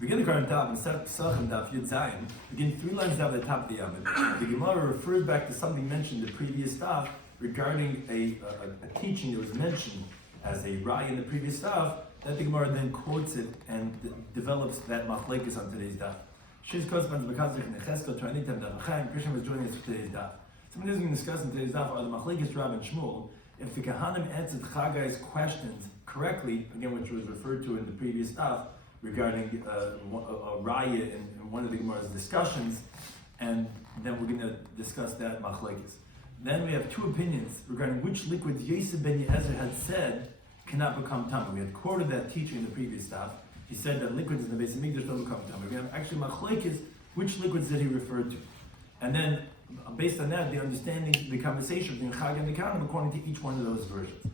Begin the current Daf, instead of Pesachim Daf Yud Zayin, begin 3 lines down at the top of the Yomim. The Gemara referred back to something mentioned in the previous Daf regarding a teaching that was mentioned as a Raya in the previous Daf, that the Gemara then quotes it and develops that machlekes on today's Daf. Shiz Kosman's Bekazich and Echeskel Tranitem Daf Chaim, Krishna was joining us for today's Daf. Some of the things we can discuss in today's Daf are the machlekes Rav and Shmuel. If the Kahanim answered Chagai's questions correctly, again which was referred to in the previous Daf, regarding a raya in one of the Gemara's discussions, and then we're going to discuss that machlekes. Then we have 2 opinions regarding which liquids Yosef ben Yezer had said cannot become tamei. We had quoted that teaching in the previous stuff. He said that liquids in the Beis Hamikdash don't become tamei. We have actually machlekes, which liquids did he refer to? And then, based on that, the understanding, the conversation between Chag and the Kahanim according to each one of those versions.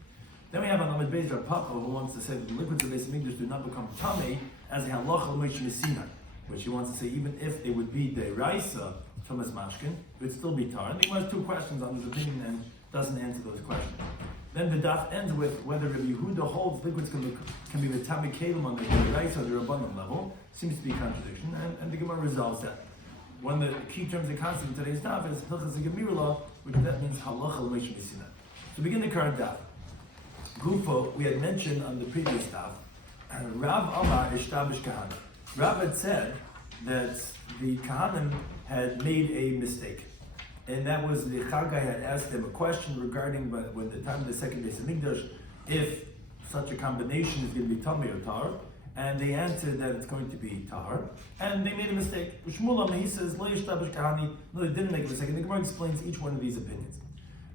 Then we have an Amid Beis Papa who wants to say that the liquids of Beis Hamikdash do not become tamei as a halacha l'moshe Sinai, which he wants to say even if they would be deraisa from his mashkin, it would still be tar. And he has 2 questions on his opinion and doesn't answer those questions. Then the daf ends with whether Rabbi Yehuda holds liquids can be the tamei kelim on the deraisa or the rabbanon level. Seems to be a contradiction, and the Gemara resolves that. One of the key terms of concept in today's daf is hilchas gemirula, which that means halacha l'moshe Sinai. To begin the current daf, Gufo, we had mentioned on the previous daf, Rav Amar Ishtabish Kahanim. Rav had said that the Kahanim had made a mistake. And that was the Chagai had asked them a question regarding when the time of the second Beis Hamikdash, if such a combination is going to be tamei or tar, and they answered that it's going to be tar, and they made a mistake. Shmuel he says, Lo Ishtabish Kahani, no, they didn't make a mistake. And the Gemara explains each one of these opinions.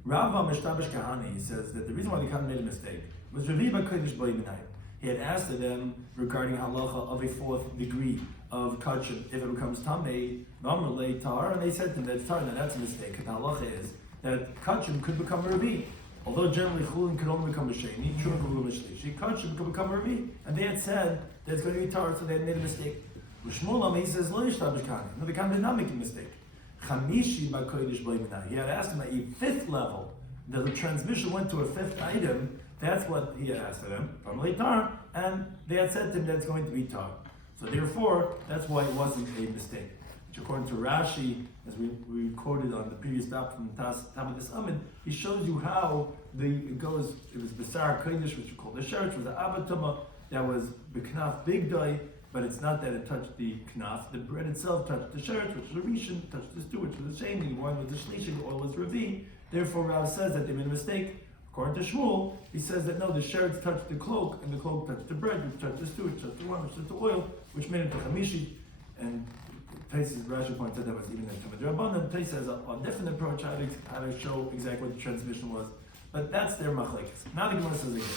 Rav Amar Ishtabish Kahani says that the reason why the Kahanim made a mistake was Reviba Kodesh B'Yim Minayim. He had asked them regarding halacha of a 4th degree of kachim if it becomes tamei, normally tar, and they said to him that's tar. Now that's a mistake. The halacha is that kachim could become a revi. Although generally chulin could only become a sheni, true could become a shlishi, kachim could become a revi. And they had said that it's going to be tar, so they had made a mistake. Shmuel he says lo yishtabish kahani. No, the kahani did not make a mistake. Chamishi b'kodesh b'yimnai. He had asked him at a 5th level. The transmission went to a 5th item. That's what he had asked them, normally tar, and they had said to him that it's going to be tar. So therefore, that's why it wasn't a mistake. Which according to Rashi, as we quoted on the previous daf from the top of this Amid, he shows you how it goes. It was Basar Kodesh, which we call the shirt, which was the Abatuma, that was the Knaf Big Day, but it's not that it touched the Knaf. The bread itself touched the shirt, which was a Rishon, touched the stew, which was a Sheni, one was the Shlishi, the oil was Ravi. Therefore, Rav says that they made a mistake. According to Shmuel, he says that no, the sherds touched the cloak, and the cloak touched the bread, which touched the stew, which touched the wine, which touched the oil, which made it to chamishi. And Rashi points out that was even a Tamid Rabbanan. Tais has a different approach how to show exactly what the transmission was. But that's their machlekes. Now the Gemara says again,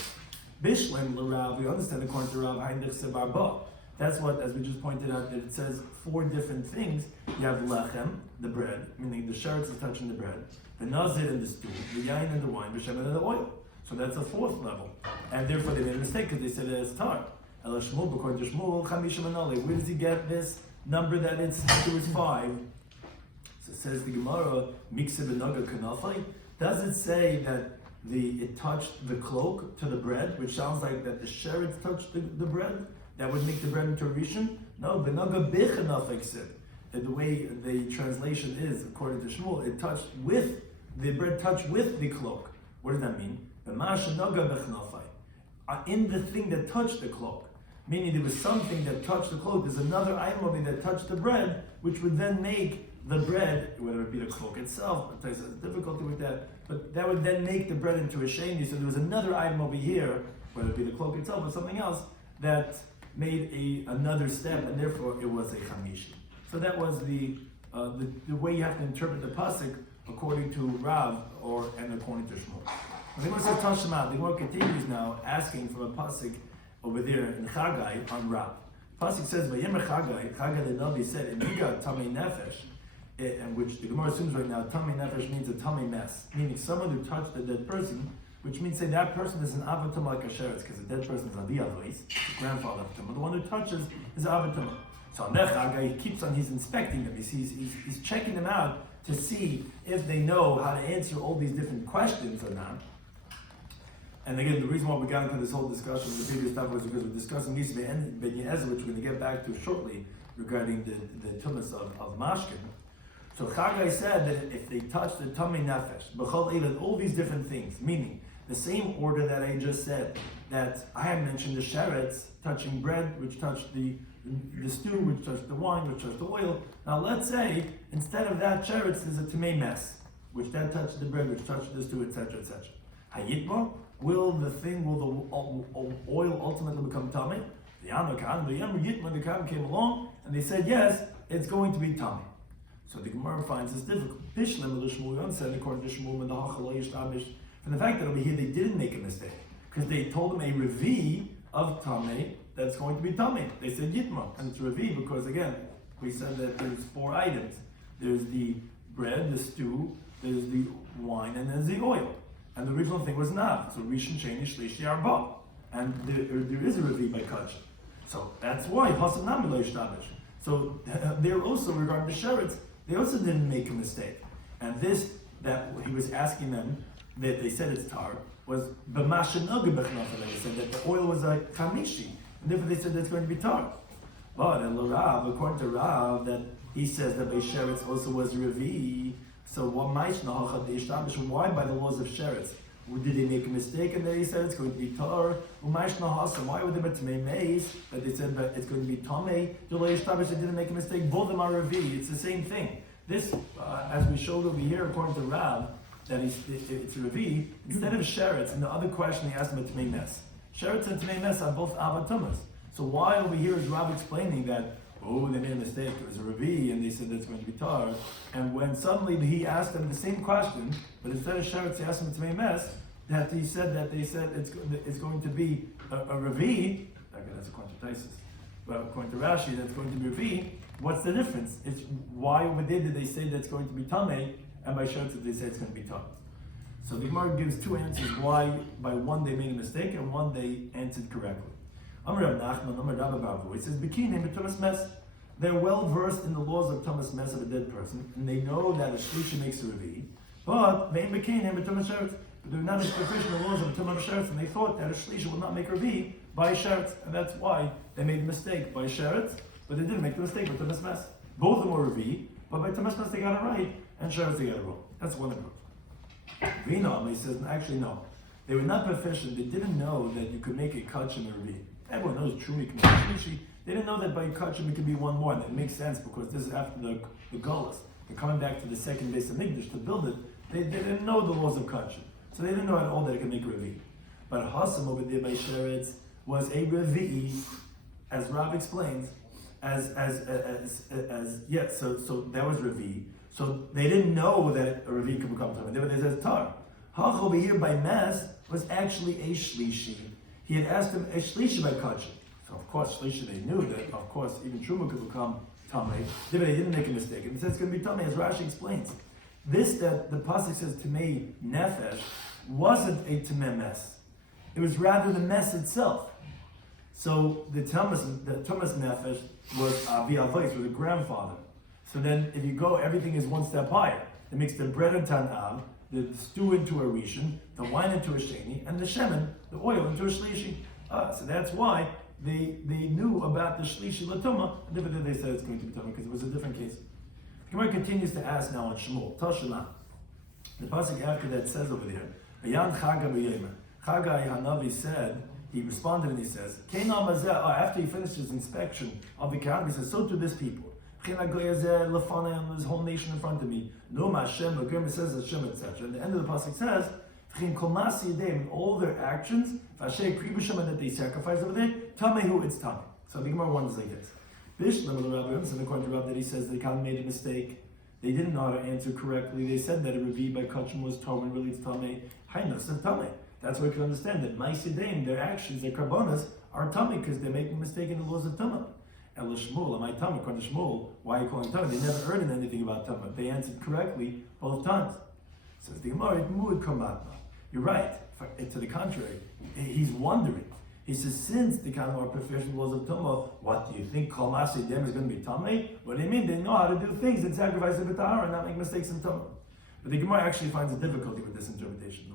Bishlim l'Rav, we understand according to Rav, Heinrich Sebarba. That's what, as we just pointed out, that it says 4 different things. You have lechem, the bread, meaning the sherds is touching the bread, the nazir and the stew, the yain and the wine, the shemen and the oil. So that's a 4th level. And therefore they made a mistake because they said it as tar. Ela Shmuel, according to Shmuel, chamisha manali. Where does he get this number that it's 5? So it says the Gemara, mikse b'naga kanafai. Does it say that it touched the cloak to the bread, which sounds like that the sherds touched the bread? That would make the bread into a rishon? No, b'naga b'chanafai ksib. The way the translation is, according to Shmuel, it touched with, the bread touched with the cloak. What does that mean? In the thing that touched the cloak. Meaning there was something that touched the cloak, there's another item of it that touched the bread, which would then make the bread, whether it be the cloak itself, but there's difficulty with that, but that would then make the bread into a sheni. So there was another item over here, whether it be the cloak itself or something else, that made another step, and therefore it was a chamishi. So that was the way you have to interpret the pasuk according to Rav and according to Shmuel. The Gemara says Tashma. The Gemara continues now asking from a pasuk over there in Chagai on Rav. Pasuk says, "Vayemer Chagai." Chagai the Navi said, "In Biga Tamei Nefesh," and which the Gemara assumes right now, Tamei Nefesh means a Tamei mess, meaning someone who touched a dead person, which means say that person is an Avatum like a sheretz, because the dead person is Avi Avois, grandfather Avatum. The one who touches is Avatum. So on that Chagai, he keeps on, he's inspecting them. He's checking them out to see if they know how to answer all these different questions or not. And again, the reason why we got into this whole discussion in the previous stuff was because we're discussing Nisa Ben Yezer, which we're going to get back to shortly, regarding the tumas of mashkin. So Chagai said that if they touch the tummy nefesh, b'chol eilat, all these different things, meaning the same order that I just said, that I had mentioned the sheretz touching bread, which touched the stew, which touched the wine, which touched the oil. Now let's say instead of that sheretz, there's a tamei mess, which that touched the bread, which touched the stew, etc., etc. Hayitma, will the oil ultimately become tamei? The Yitma came along and they said yes, it's going to be tamei. So the Gemara finds this difficult. Said according to Shmuel, from the fact that over here they didn't make a mistake, because they told him a revi of tamei that's going to be tamei. They said yitma, and it's revi because again we said that there's 4 items. There's the bread, the stew, there's the wine, and there's the oil. And the original thing was nav. So rishon, sheni, shlishi, arba, and there is a revi by kach. So that's why hasan nami lo yishtabish. So they're also regarding the sheretz. They also didn't make a mistake. And this, that he was asking them, that they said it's tar, was b'mashenogah b'chnafa. They said that the oil was a chamishi. And therefore they said it's going to be tar. But Rav, according to Rav, that he says that by sheretz also was revi. So why by the laws of sheretz? Did they make a mistake and they said it's going to be tar? Why would they be tamei meis that they said that it's going to be tamei? They didn't make a mistake. Both of them are revi. It's the same thing. This, as we showed over here, according to Rav, that it's revi instead of sheretz. In the other question, he asked him about tamei mes. Sheretz and tamei mes are both avatumas. So why over here is Rav explaining that? Oh, they made a mistake. It was a revi, and they said that's going to be tar. And when suddenly he asked them the same question, but instead of sheretz, he asked them tamei mes, that he said that they said it's going to be a revi. Okay, that's according to Taisus. But according to Rashi, that's going to be revi. What's the difference? It's why over there did they say that's going to be tamei, and by sheretz they say it's going to be tar. So the Gemara gives 2 answers why by one they made a mistake and one they answered correctly. Amar Rav Nachman, Amar Rabbi Babu. It says, "Bikini b'tumas mes." They're well versed in the laws of tumas mes of a dead person, and they know that a shlishi makes a revi. But they bikini b'tumas sheretz. But they're not as proficient in the laws of tumas sheretz, and they thought that a shlishi will not make a revi by sheretz, and that's why they made the mistake by sheretz. But they didn't make the mistake by tumas mes. Both of them were revi, but by tumas mes they got it right, and sheretz they got it wrong. That's one approach. Vina, he says, actually no. They were not proficient. They didn't know that you could make a kachim and revi. Everyone knows trumi can make a shlishi. They didn't know that by kachim it could be one more. And it makes sense because this is after the Gullus. They're coming back to the second base of Mikdash to build it. They didn't know the laws of kachim. So they didn't know at all that it could make a revi. But Hasam over there by sheretz was a revi, as Rav explains, so that was revi. So they didn't know that a revi could become tar. They said tar. Hach over here by Mas was actually a shlishi. He had asked him a shlishi by kachim. So of course shlishi they knew that of course even truma could become tamei. They didn't make a mistake. And he said it's going to be tamei, as Rashi explains. This that the pasuk says tamei nefesh wasn't a tamei mes. It was rather the mes itself. So the tumas nefesh was Avi Avos, was a grandfather. So then, if you go, everything is one step higher. It makes the bread into an av, the stew into a rishon, the wine into a sheni, and the shemen, the oil, into a shlishi. So that's why they knew about the shlishi latuma, and they said it's going to be tuma because it was a different case. The Gemara continues to ask now on Shmuel, Tashema. The pasuk after that says over there, Ayan Chaga b'yema. Chagai Hanavi said, he responded and he says, after he finished his inspection of the camp, he says, so to this people. His whole nation in front of me. No Hashem, it says Hashem, etc. And the end of the pasuk says, all their actions, that they sacrifice over there, tamehu, it's tameh. So the Gemara wonders like this. And according to Rav, that he says they kind of made a mistake. They didn't know how to answer correctly. They said that a revi by kachim was tar when really it's tameh. Haina said tameh. That's why we can understand that ma'asidim, their actions, their karbonas, are tameh because they're making a mistake in the laws of tameh. El Shmuel, am I tameh? According to Shmuel, why are you calling tameh? They never heard anything about tameh. They answered correctly both times. Says the Gemara, you're right. To the contrary, he's wondering. He says, since the kind of more proficient laws of Tumah, what do you think Kol Masidem is going to be Tameh? What do you mean? They know how to do things and sacrifice the B'tahara and not make mistakes in Tumah. But the Gemara actually finds a difficulty with this interpretation.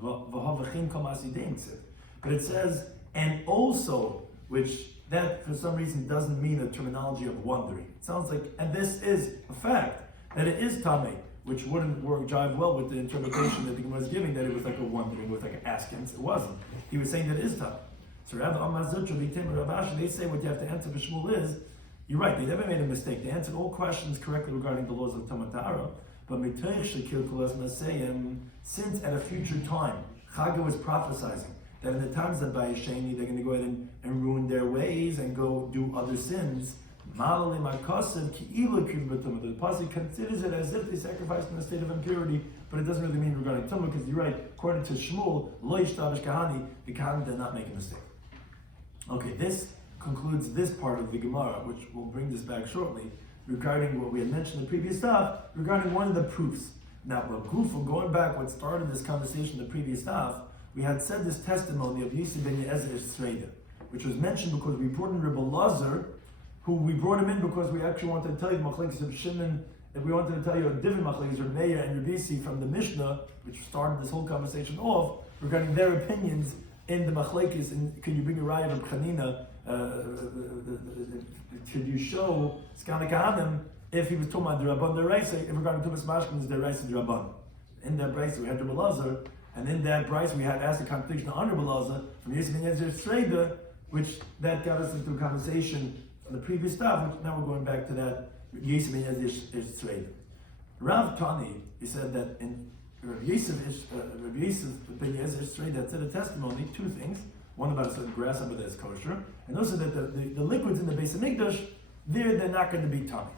But it says, and also, which that for some reason doesn't mean a terminology of wondering. It sounds like, and this is a fact, that it is tamei, which wouldn't jive well with the interpretation that the Gemara is giving, that it was like a wondering, with like an asking. It wasn't. He was saying that it is tamei. So Rabbi Amazut, Rabbi Tim, Rabbi Ashi, they say what you have to answer for Shmuel is, you're right, they never made a mistake. They answered all questions correctly regarding the laws of Tamar Tahara, but since at a future time, Chaga was prophesizing that in the times of Bayesheni, they're going to go ahead and ruin their ways and go do other sins. The Pasuk considers it as if they sacrificed in a state of impurity, but it doesn't really mean regarding Tumah, because you're right, according to Shmuel, Lo Yishtavish Kahani, the Kahani did not make a mistake. Okay, this concludes this part of the Gemara, which we'll bring this back shortly, regarding what we had mentioned in the previous stuff, regarding one of the proofs. Now, going back, what started this conversation in the previous stuff, we had said this testimony of Yosef ben Yezer Sreida, which was mentioned because we brought in Rabbi Lazar, who we brought him in because we actually wanted to tell you Machlekes of Shimon, and we wanted to tell you a different Machlekes of Meir and Rabbi from the Mishnah, which started this whole conversation off, regarding their opinions in the Machlekes, and could you bring a raya of Chanina, could you show Skana Kahanim if he was talking about the Rabban Deraisa, if regarding Tumas Mashkin is Deraisa the Rabban. In that Bryce we had Rabbi Lazar, and in that Bryce we had asked the contradiction of Rabbi Lazar from Yosef ben Yezer Sreida, which that got us into a conversation on the previous stuff, which now we're going back to that Yosef ben Yezer Sreida. Rav Tani, he said that in Rabbi Yosef ben Yezer Sreida said a testimony, two things. One about a certain grasshopper that's kosher, and also that the liquids in the Beis Hamikdash, they're not going to be tummy.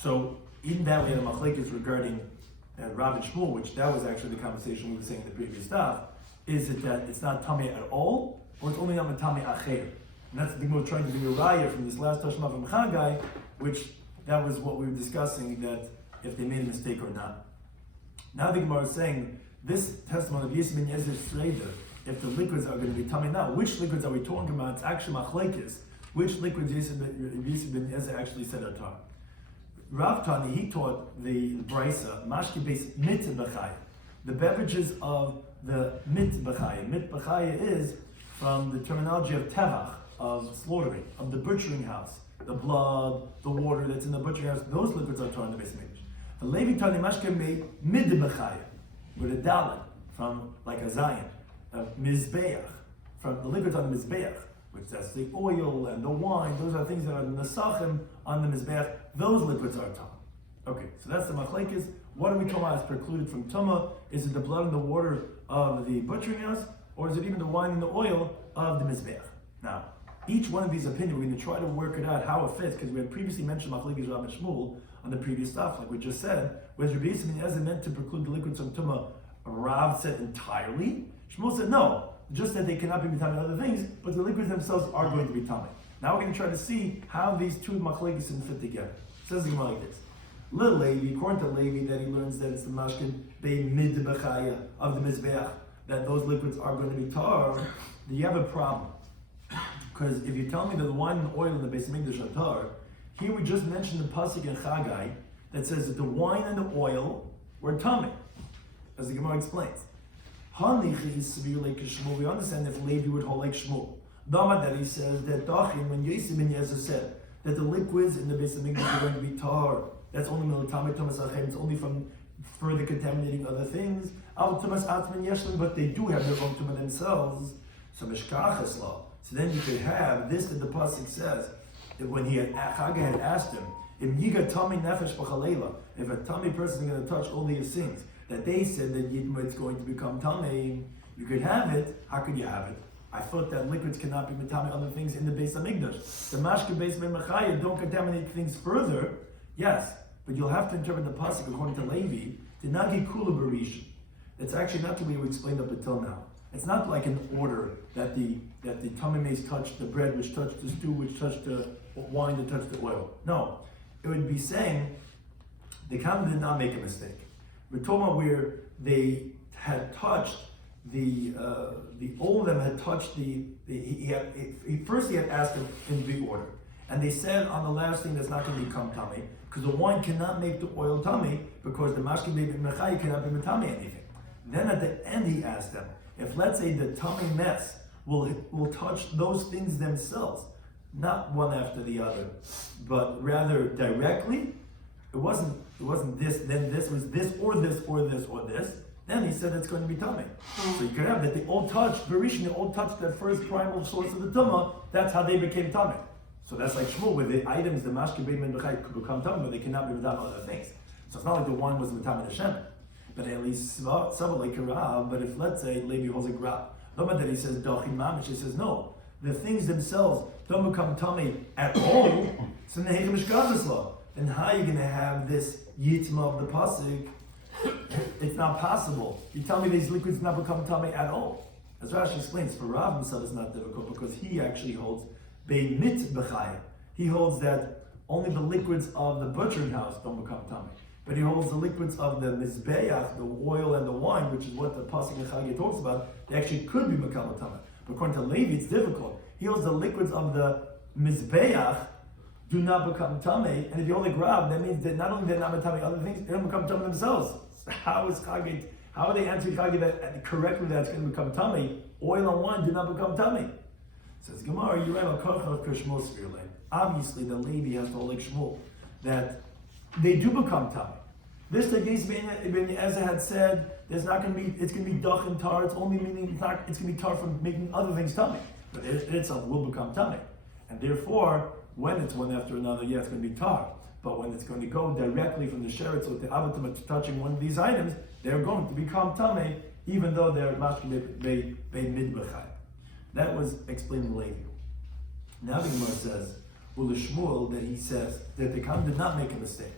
So in that we had a machlekes regarding Rav and Shmuel, which that was actually the conversation we were saying in the previous stuff. Is it that it's not tummy at all, or it's only not tummy acher? And that's the Gemara trying to do a raya from this last Tashma from Chagai, which that was what we were discussing, that if they made a mistake or not. Now the Gemara is saying this testimony of Yosef ben Yezer Sreida, if the liquids are going to be tummy now, which liquids are we talking about? It's actually machlekes. Which liquids Yosef ben Yezer actually said are tummy? Rav Tani, he taught the Brisa, Mashki Beis Mit B'chaya, the beverages of the Mit B'chaya. Mit B'chaya is from the terminology of Tevach, of slaughtering, of the butchering house. The blood, the water that's in the butchering house, those liquids are taught in the Beis Mikdash. The Levi Tani Mashki Beis Mid B'chaya, with a dalet, from like a Zion, Mizbeach, from the liquids on the Mizbeach, which that's the oil and the wine, those are things that are Nesachim on the Mizbeach, those liquids are Tumah. Okay, so that's the Machlekes. What do we call as precluded from Tumah? Is it the blood and the water of the butchering house, or is it even the wine and the oil of the Mizbeach? Now, each one of these opinions, we're going to try to work it out how it fits, because we had previously mentioned Machlekes Rav and Shmuel on the previous stuff, like we just said. Was Rabbi Yosef ben Yezer meant to preclude the liquids from Tumah? Rav said entirely. Shmuel said no, just that they cannot be tummy other things, but the liquids themselves are going to be tummy. Now we're going to try to see how these two machlekes fit together. It says the Gemara like this: Lil Levi, according to Levi, that he learns that it's the mashkin bei mid b'chaya of the mizbeach, that those liquids are going to be tar. Then you have a problem, because if you tell me that the wine and the oil in the Beis Hamikdash are tar, here we just mentioned the pasuk in Chagai that says that the wine and the oil were tummy, as the Gemara explains. We understand if Levi would hold like Shmuel. Dama that he says that Dachim, when Yosef ben Yezer said that the liquids in the Beis Hamikdash are going to be tar, that's only militami Thomas Achem, it's only from further contaminating other things. Al Thomas Atman Yeshlim, but they do have their own tumah themselves. So Mishkachasla. So then you could have this that the pasuk says that when Chagai had asked him, if Yiga Tami Nefesh B'Chalela, if a tummy person is going to touch all these things, that they said that it's going to become tamei, you could have it. How could you have it? I thought that liquids cannot be tamei other things in the Beis Hamikdash. The mashke Beis Mechaya don't contaminate things further. Yes, but you'll have to interpret the pasuk according to Levi. The nagi kula barish. It's actually not the way we explained up until now. It's not like an order that the tamei mace touched the bread, which touched the stew, which touched the wine, that touched the oil. No, it would be saying the Kama did not make a mistake. We're talking about where they had touched all of them had touched he had asked them in big order, and they said on the last thing that's not going to become tummy, because the wine cannot make the oil tummy, because the mashkin baby mechai cannot be tummy anything. Then at the end he asked them If let's say the tummy mess will touch those things themselves, not one after the other, but rather directly. It wasn't this, then this, was this or this or this or this. Then he said it's going to be tummy. So you could have that they all touched, Berishon, they all touched that first primal source of the tumah. That's how they became tummy. So that's like Shmuel, where the items, the mashke beim and b'chai could become tummy, but they cannot be without other things. So it's not like the one was the tummy Hashem. But at least like a Rav. But if let's say Levi holds a Rav, not that he says Dachim Mamish, he says no. The things themselves don't become tummy at all. So then how are you going to have this yitma of the pasuk? It's not possible. You tell me these liquids not become tummy at all. As Rashi explains, for Rav himself it's not difficult because he actually holds bei mit b'chai. He holds that only the liquids of the butchering house don't become tummy. But he holds the liquids of the mizbeach, the oil and the wine, which is what the pasuk in Chaggai talks about, they actually could be makabel tummy. But according to Levi, it's difficult. He holds the liquids of the mizbeach do not become tummy, and if you only grab, that means that not only they're not tummy, other things they don't become tummy themselves. So how are they answering Chaggai that correctly that it's going to become tummy? Oil and wine do not become tummy. Says Gemara, you have obviously the Levi has to hold like Shmuel that they do become tummy. This Tagis Ben Ezra had said there's not going to be, it's going to be duch and tar. It's only meaning it's going to be tar from making other things tummy, but it itself will become tummy, and therefore when it's one after another, yeah, it's going to be tar. But when it's going to go directly from the sheretz or the avatim touching one of these items, they're going to become tummy, even though they're mashke bei mid b'chai. That was explained in Levi. Now the Gemara says, Shmuel, that he says that the Khan did not make a mistake.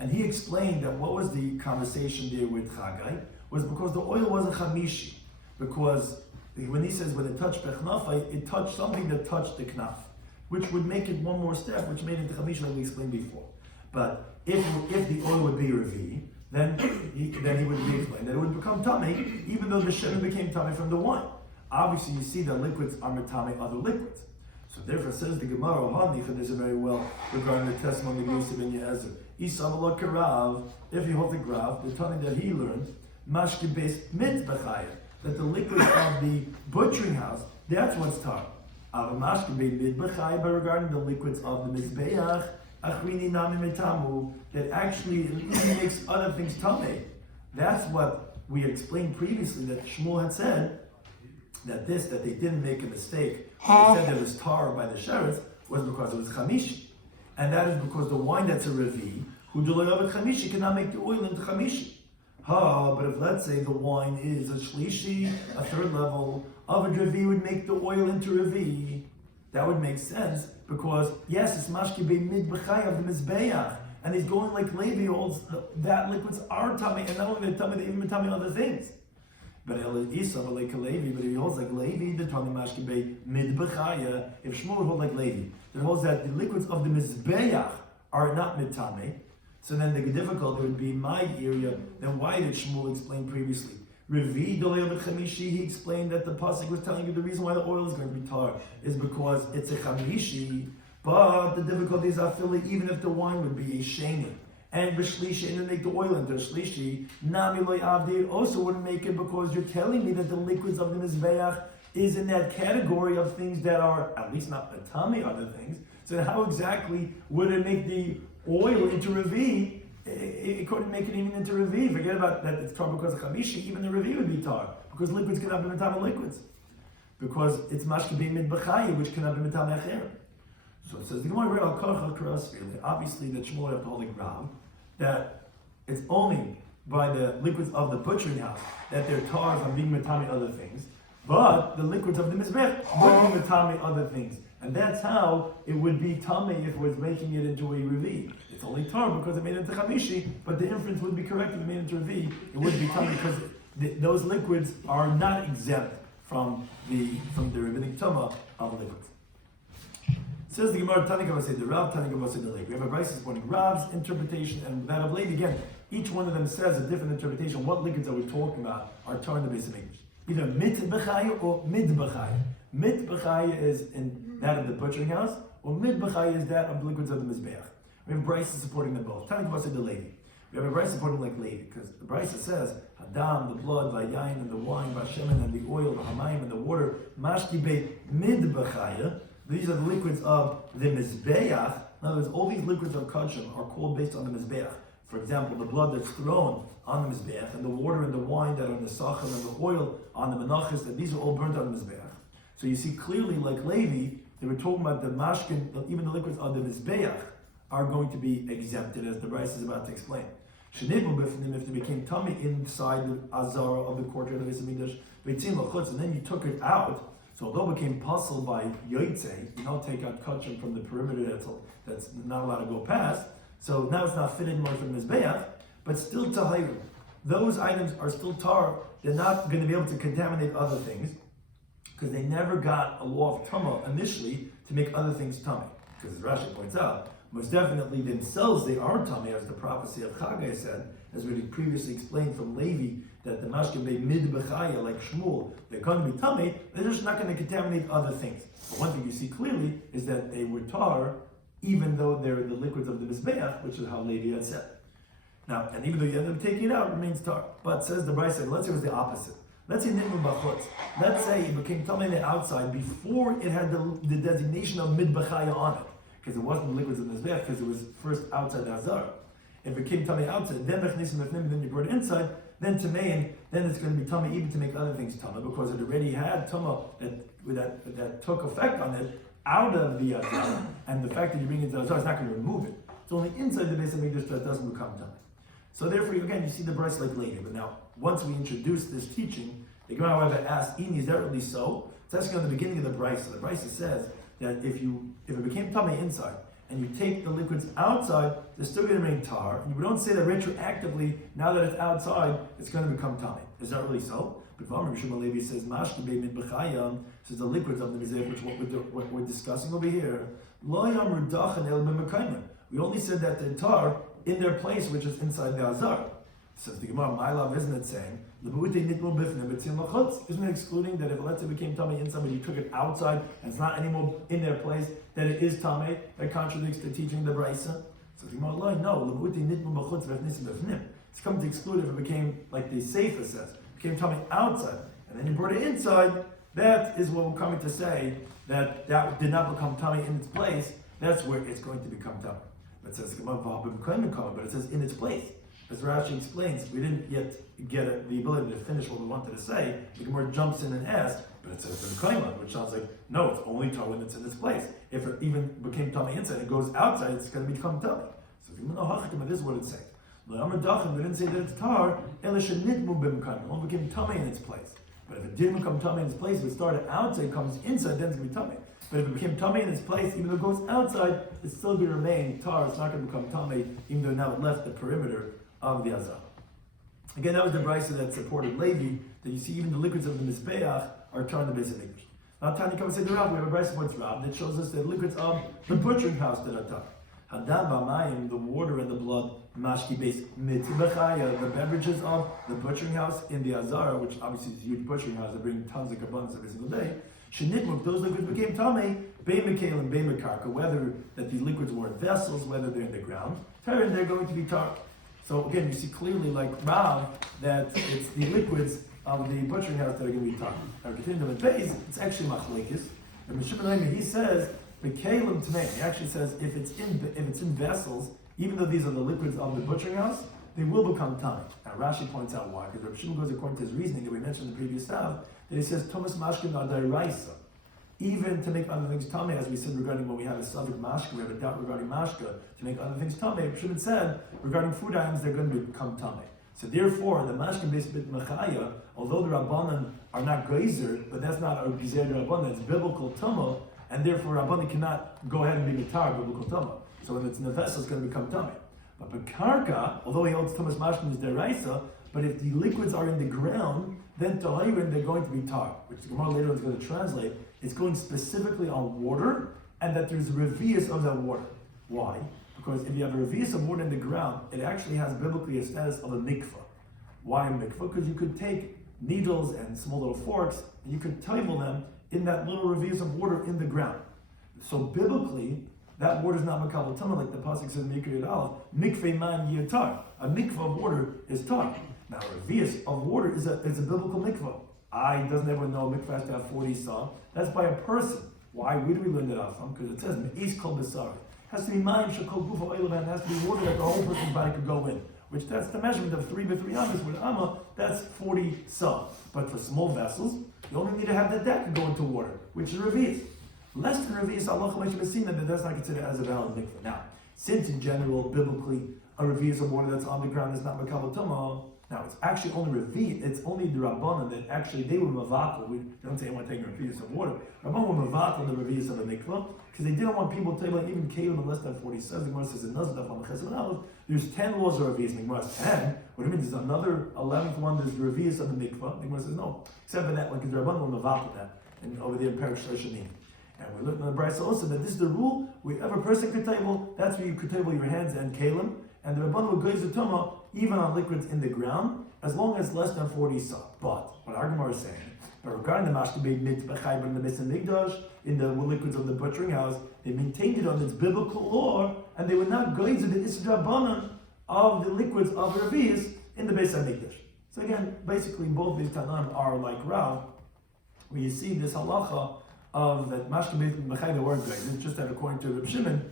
And he explained that what was the conversation there with Chaggai was because the oil was a chamishi. Because when he says when it touched bechnafai, it touched something that touched the knaf, which would make it one more step, which made it the chamishi like we explained before. But if the oil would be revi, then he would be explained that it would become tummy, even though the shemen became tummy from the wine. Obviously, you see that liquids are metame other liquids. So therefore, says the Gemara, Hanicha does it very well regarding the testimony of Yosef ben Yezer. Isavala Karav, if he holds the grav, the Tani that he learned, mashke based mit b'chayah, that the liquids of the butchering house, that's what's tar. Ava mashke based mit b'chayah, but regarding the liquids of the mizbeach, achrini nami metamu, that actually even makes other things tummy. That's what we explained previously, that Shmuel had said, that they didn't make a mistake. They said there was tar by the sheretz was because it was chamishi. And that is because the wine that's a revi, who deloyavet chamishi, cannot make the oil into chamishi. But if let's say the wine is a shlishi, a third level of a revi would make the oil into revi, that would make sense because yes, it's mashke bei mid b'chai of the mizbeach, and he's going like Levi holds that liquids are tummy, and not only they're tummy, they even tummy other things. But if he holds like Levi, the Tani Mashke Bei Mid B'chaya, if Shmuel holds like Levi, that holds that the liquids of the Mizbeach are not Mitame, so then the difficulty would be in my area, then why did Shmuel explain previously? Revi Doleyav Chamishi, he explained that the Pasuk was telling you the reason why the oil is going to be tar is because it's a Chamishi, but the difficulty is even if the wine would be a Sheni. And b'shlishi, and then make the oil into shlishi, nami loy avdi, also wouldn't make it because you're telling me that the liquids of the mizbeach is in that category of things that are at least not atami other things. So how exactly would it make the oil into revi? It couldn't make it even into revi. Forget about that it's tar because of chamishi, even the revi would be tar because liquids cannot be metame liquids because it's mashke bei mid b'chai, which cannot be metame acher. So it says the Gemara obviously that Shmuel have told the Rav that it's only by the liquids of the butchering house that their tars are being metami other things, but the liquids of the mizbech would be metami other things, and that's how it would be tummy if it was making it into a revi. It's only tar because it made it into chamishi, but the inference would be correct if it made it into revi. It would be tummy because those liquids are not exempt from the rabbinic tumah of liquids. Says the Gemara, Tanakh said the Rav, Tanakh said the Levi. We have a brayso supporting Rav's interpretation and that of Levi. Again, each one of them says a different interpretation. What liquids are we talking about are tar in the base of English. Either mit b'chaya or mid b'chaya. Mit b'chaya is in that of the butchering house, or mid b'chaya is that of the liquids of the mizbeach. We have brayso supporting them both. Tanakh said the Levi. We have a brisa supporting like Levi, because the brisa says, Hadam, the blood, Vayayin, and the wine, Vashemen, and the oil, the Hamayim, and the water, Mashkibe Midbachaya. These are the liquids of the Mizbeach. In other words, all these liquids of Kachim are called based on the Mizbeach. For example, the blood that's thrown on the Mizbeach, and the water and the wine that are in the Sachim, and the oil on the Menachos, that these are all burnt on the Mizbeach. So you see clearly, like Levi, they were talking about the Mashkin, even the liquids of the Mizbeach are going to be exempted, as the Bryce is about to explain. If they became tummy inside the Azara of the courtyard of the Beis Hamikdash, and then you took it out, so although it became puzzled by Yotzei, you don't take out Kachim from the perimeter that's not allowed to go past, so now it's not fitted more from Mizbeach, but still Tahayim. Those items are still tar, they're not going to be able to contaminate other things, because they never got a law of Tumah initially to make other things tummy. Because as Rashi points out, most definitely themselves they are tummy, as the prophecy of Chagai said, as we previously explained from Levi, that the mashkin be mid-bechaya, like Shmuel, they're going to be tummy, they're just not going to contaminate other things. But one thing you see clearly is that they were tar, even though they're the liquids of the Mizbeach, which is how Levi had said. Now, and even though you end up taking it out, it remains tar. But says the Bryce, let's say it was the opposite. Let's say Nitmu Bachutz. Let's say it became tummy on the outside before it had the designation of mid-bechaya on it. Because it wasn't the liquids of the Mizbeach, because it was first outside the Azar. If it came tummy outside, then then you brought it inside, then Tamein, then it's going to be tummy even to make other things tummy, because it already had tumah that took effect on it out of the Azar, and the fact that you bring it into the Azar is not going to remove it. It's only inside the Beis Hamikdash that doesn't become tummy. So therefore, again, you see the Bryce like later. But now, once we introduce this teaching, the Gemara, however, asks, Ini, is that really so? It's asking on the beginning of the Bryce. The Bryce says that if it became tummy inside, and you take the liquids outside, they're still going to remain tar. And we don't say that retroactively, now that it's outside, it's going to become tummy. Is that really so? But Rabbi Shloimy Levi says, Mashke be midbechayam, says the liquids of the mizbeach, which what we're discussing over here, lo yamru dachan el b'mekayim. We only said that they're tar in their place, which is inside the azar. Says the Gemara, my love, isn't it saying, isn't it excluding that if let's say it became tummy inside, but you took it outside and it's not anymore in their place, that it is tummy? That contradicts the teaching of the Brisa. So the Gemara, no, it's come to exclude if it became, like the Sefer says, became tummy outside, and then you brought it inside. That is what we're coming to say, that did not become tummy in its place. That's where it's going to become tummy. But it says, but it says in its place. As Rashi explains, we didn't yet get the ability to finish what we wanted to say. The Gemara jumps in and asks, but it says b'mekayim, which sounds like, no, it's only tar when it's in its place. If it even became tummy inside and goes outside, it's going to become tummy. So this is what it's saying. We didn't say that it's tar, it only became tummy in its place. But if it didn't become tummy in its place, if it started outside, comes inside, then it's going to be tummy. But if it became tummy in its place, even though it goes outside, it's still going to remain tar. It's not going to become tummy, even though now it left the perimeter of the Azar. Again, that was the Brisa that supported Levi, that you see even the liquids of the Mizbeach are tar in the Beis Hamikdash. Now, Tanya comes and say the Rav, we have a Brisa supports Rav that shows us the liquids of the butchering house that are tar. Hadam b'mayim, the water and the blood, mashki base mitzibachaya, the beverages of the butchering house in the Azara, which obviously is a huge butchering house that brings tons of kabbanas every single day. Shenitmuk, those liquids became tamei, be'mekel and be'mekarka, whether that these liquids were in vessels, whether they're in the ground, and they're going to be tar. So again, you see clearly, like Rav, that it's the liquids of the butchering house that are going to be tar. Now, continuing on the base, it's actually machlekes. And Shloimy, he says, B'kelim tamei. He actually says if it's in vessels, even though these are the liquids of the butchering house, they will become tamei. Now Rashi points out why, because Rabbi Shimon goes according to his reasoning that we mentioned in the previous stuff, that he says Thomas mashkin adaraisa. Even to make other things tamei, as we said regarding when we have a suffix mashka, we have a doubt regarding mashka, to make other things tamei. Shimon said regarding food items, they're going to become tamei. So therefore, the mashkin based bit mechaya, although the rabbanan are not geyser, but that's not a gezer rabbanan, it's biblical tumah. And therefore, Rabbani cannot go ahead and be mitar biblical tumah. So when it's in the vessel, it's going to become tumah. But Bekarka, although he holds Tumas Mashkin is deraisa, but if the liquids are in the ground, then Tahayrin, they're going to be tar, which the Gemara later is going to translate. It's going specifically on water, and that there's a revius of that water. Why? Because if you have a revius of water in the ground, it actually has biblically a status of a mikvah. Why a mikvah? Because you could take needles and small little forks, and you could table them in that little revius of water in the ground. So biblically, that water is not makabel tama, like the pasuk says mikra yud aleph, mikveh man yitar. A mikveh of water is tar. Now a revius of water is a biblical mikveh. Doesn't everyone know a mikveh has to have 40 sa? That's by a person. Why? Where do we learn that out from? Because it says me'is kol besari. Has to be mayim shekol gufa oilav, has to be water that the whole person's body could go in. Which that's the measurement of 3 by 3 amas. With amma, that's 40 sa. But for small vessels, you only need to have the deck to go into water, which is revius. Less than revius, Allah Meshivasina, but that's not considered as a valid mikveh. Now, since in general, biblically, a revius of water that's on the ground is not makabel tama. Now, it's actually only revius, it's only the Rabbanan that actually they were mavatal. We don't say anyone taking a revius of water. Rabbanan were mavatal the revius of the mikveh because they didn't want people to take like even kalim less than 40 says. The Gemara says in Nazadaf on the Chesed Aleph, there's 10 laws of revius. The Gemara says 10. What do you mean? There's another 11th one. There's the revius of the mikveh. The Gemara says no, except for that one because the Rabbanan were mavatal that, and over there in Perish Shoshanim. And we're looking at the Brisa also that this is the rule. Wherever a person could table, that's where you could table your hands and kalim. And the Rabbanan will graze the tuma even on liquids in the ground, as long as less than 40 sa. But what our Gemara is saying, but regarding the mashkebei mitbachai in the Beis Hamikdash, in the liquids of the butchering house, they maintained it on its biblical law, and they would not graze the Isra Rabbanan of the liquids of revius in the Beis Hamikdash. So again, basically both these Tanaim are like Rav, where you see this halacha of that mashkebei mitbachai the word graze. It's just that according to Reb Shimon,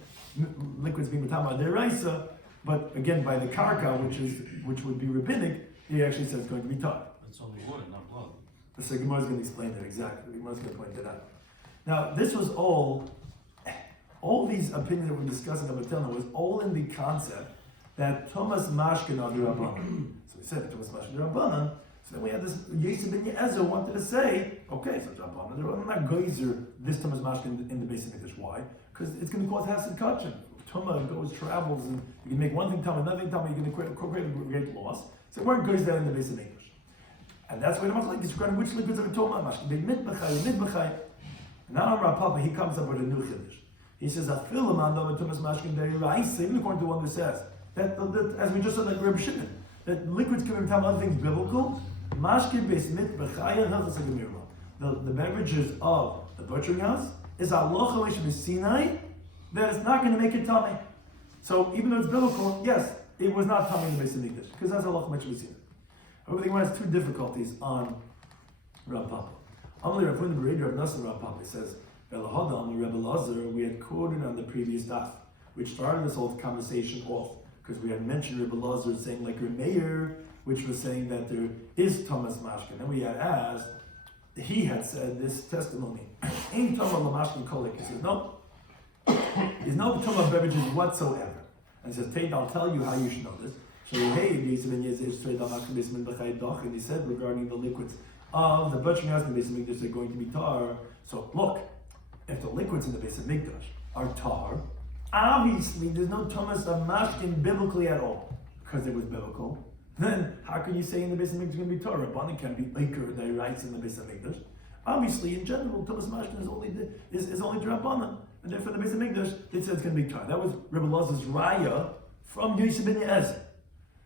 liquids being matama deraisa. But again, by the karka, which would be rabbinic, he actually says it's going to be taught. It's only water, not blood. So Gemara is going to explain that exactly. Gemara is going to point that out. Now, this was all these opinions that we're discussing about Tilna was all in the concept that Thomas Mashkin of the Rabbanan. So we said Thomas Mashkin of the Rabbanan. So then we had this Yosef ben Yezer wanted to say, okay, so Rabbanan, the Rabbanan not geyser this Thomas Mashkin in the Beis Hamikdash. Why? Because it's going to cause hasid kachin. Tumah goes, travels, and you can make one thing tumah, another thing tumah, you're going to create a great loss. So it weren't goes down in the Beis Hamikdash. And that's why the Mashiach is regarding which liquids are Tumah, Mashkin, mitbachai. Now Rav Papa, he comes up with a new chiddush. He says, Afilam ando Tumas Mashkin de'iraisa, even according to one who says, that as we just said, like Rabbi Shimon, that liquids can become other things biblical, Mashkin beis mitbachai hilchos hagemirah. The beverages of the butchering house is Allah chalish b'sinai, that it's not going to make it tummy. So even though it's biblical, yes, it was not tummy in the Beis Hamikdash, because that's Allah chalish b'sinai. Everything has two difficulties on Rav Papa. Amalei Rav Huna B'Rei Rav Nasser Rav Papa says, Belahada on the Rebbe Lazar, we had quoted on the previous daf, which started this whole conversation off, because we had mentioned Rebbe Lazar saying like Meir, which was saying that there is Thomas Mashkin. And we had asked, he had said this testimony, Ain't Thomas Lamashkin Kolik. He says, no, there's no Thomas beverages whatsoever. And he says, Tate, I'll tell you how you should know this. And he said regarding the liquids of the butchering house in the Beis Hamikdash are going to be tar. So look, if the liquids in the Beis Hamikdash are tar, obviously there's no Thomas of Mashkin biblically at all, because it was biblical. Then how can you say in the Beis Hamikdash is going to be tar? Rabbanan can be Iker, they writes in the Beis Hamikdash. Obviously, in general, Thomas Mashkin is only Rabbanan, and therefore the Beis Hamikdash they said it's going to be tar. That was Rebbe Lazar's raya from Yosef ben Yezer.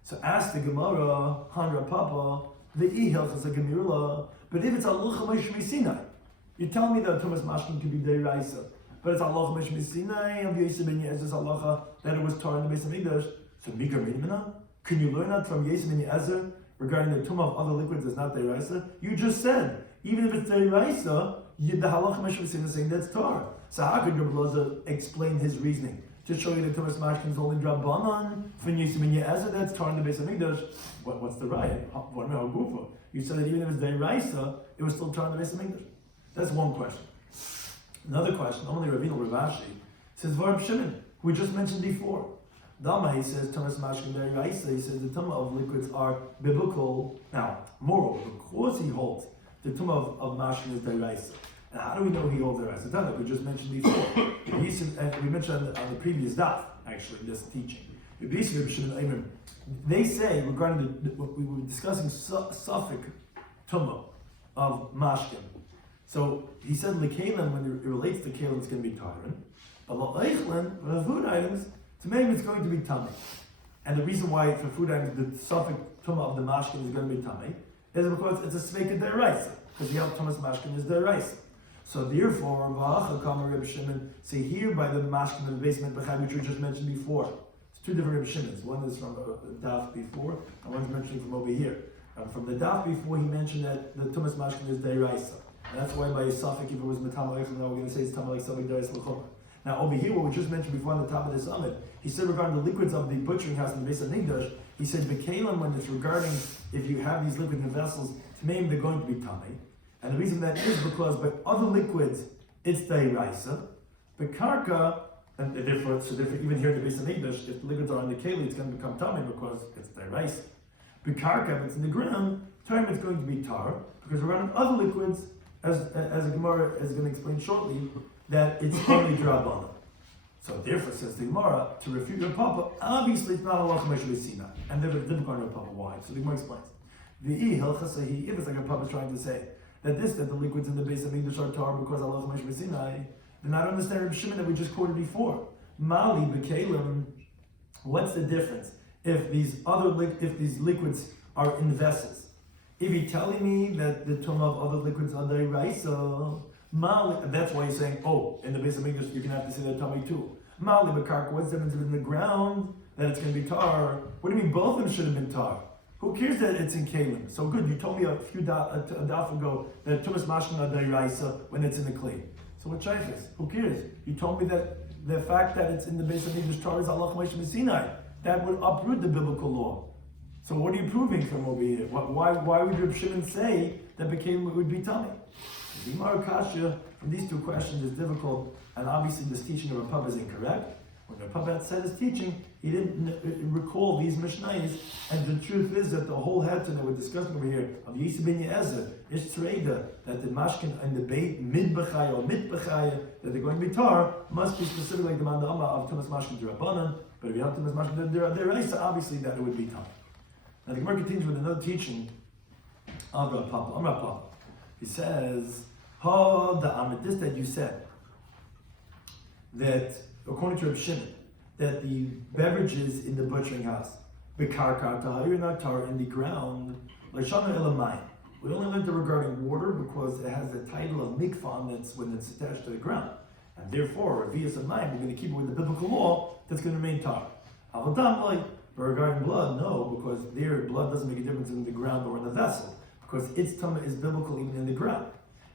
So ask the Gemara, Hanra Papa, the Ihel is a Gemirula, but if it's Allah Meshmi Sinai, you tell me that Thomas Mashkin could be Deiraisa, but it's Allah Meshmi Sinai of Yosef ben Yezer's Allah that it was tar in the Beis Hamikdash. So Mikra Minimina, can you learn that from Yosef ben Yezer regarding the tumah of other liquids is not Deiraisa? You just said, even if it's Deiraisa, the Halach Meshmi Sinai is saying that's tar. So how could Rabbi Lazar explain his reasoning? To show you that Thomas Mashkin is only Rabbanan from Yosef ben Yezer, that's tar in the Beis Hamikdash. What's the riot? You said that even if it's Deiraisa, it was still tar in the Beis Hamikdash. That's one question. Another question, only Ravina Ravashi says Varb Shimon, who we just mentioned before. Dama, he says Thomas Mashkin Deiraisa, he says the tumah of liquids are biblical. Now, moreover, because he holds the tumah of Mashkin is Deiraisa. And how do we know he holds the rest? Like we just mentioned before. We mentioned on the previous daf, actually, this teaching. They say, regarding what we were discussing, Suffolk Tumah of Mashkin. So he said, L'Kalim, when it relates to Kalim, it's going to be Taran. But L'Eichlin, for the food items, to me, it's going to be Tummy. And the reason why for food items, the Suffolk Tumah of the Mashkin is going to be Tummy is because it's a Sveika Deraisa. Because the Thomas Mashkin is Deraisa. So therefore, say here by the mashkin of the basement which we just mentioned before. It's two different Reb Shimon's. One is from the Daf before, and one's mentioning from over here. From the Daf before, he mentioned that the Tumas Mashkin is Deiraisa. And that's why by Safik, if it was Metamalek, now we're going to say it's Tamalek Safik Deiraisa L'choma. Now over here, what we just mentioned before on the top of this summit, he said regarding the liquids of the butchering house in the Beis HaMikdash, he said, B'Kalim, when it's regarding if you have these liquids in vessels, Tmeim, they're going to be Tamei. And the reason that is because by other liquids, it's Deiraisa. B'Karka, and therefore, even here in the Beis HaMikdash, if the liquids are on the Keli, it's going to become Tamei because it's Deiraisa. B'Karka, if it's in the ground, time it's going to be Tar, because we're running other liquids, as the Gemara is going to explain shortly, that it's only Drabana. So therefore, says the Gemara, to refute your Papa, obviously it's not a Lach Meshul Sinai. And they're different on your Papa. Why? So the Gemara explains. V'i Hilchasahi, if it's like a Papa trying to say that the liquids in the Beis HaMikdash are tar because Allah Meshul Sinai, then I don't understand Reb Shimon that we just quoted before. Mali B'Kalim, what's the difference if these liquids are in vessels? If you're telling me that the tumah of other liquids are Deiraisa, that's why he's saying, in the Beis HaMikdash you can have to say that tummy too. Mali b'karka, what's the difference in the ground that it's going to be tar? What do you mean both of them should have been tar? Who cares that it's in kalim? So good, you told me a daf ago that tumas mashkin are Deiraisa when it's in the clay. So what shaykh is? Who cares? You told me that the fact that it's in the Beis HaMikdash tar is Allah Meshul Sinai. That would uproot the biblical law. So what are you proving from over here? Why would Reb Shimon say that would be tummy? The Gemara Kasha from these two questions is difficult, and obviously this teaching of Rav is incorrect. When Rav had said his teaching, he didn't recall these Mishnayos, and the truth is that the whole heter that we're discussing over here of Yisib ben Yezer is Treda, that the mashkin and the beit mid-bechaya or mid-bechaya, that they're going to be tar, must be specific like the mandama of Tumas Mashkin D'Rabbanan, but if you have Tumas Mashkin D'Oraisa, obviously that it would be tar. Now the Gemara continues with another teaching of Rav Papa. He says, this that you said, that according to Reb Shimon, that the beverages in the butchering house, b'karka tahir natar in the ground, l'shana elamayim. We only learned it regarding water because it has the title of mikvah, that's when it's attached to the ground. And therefore, via of mayim, we're going to keep it with the biblical law that's going to remain tar. But regarding blood, no, because there blood doesn't make a difference in the ground or in the vessel, because its tumah is biblical even in the ground.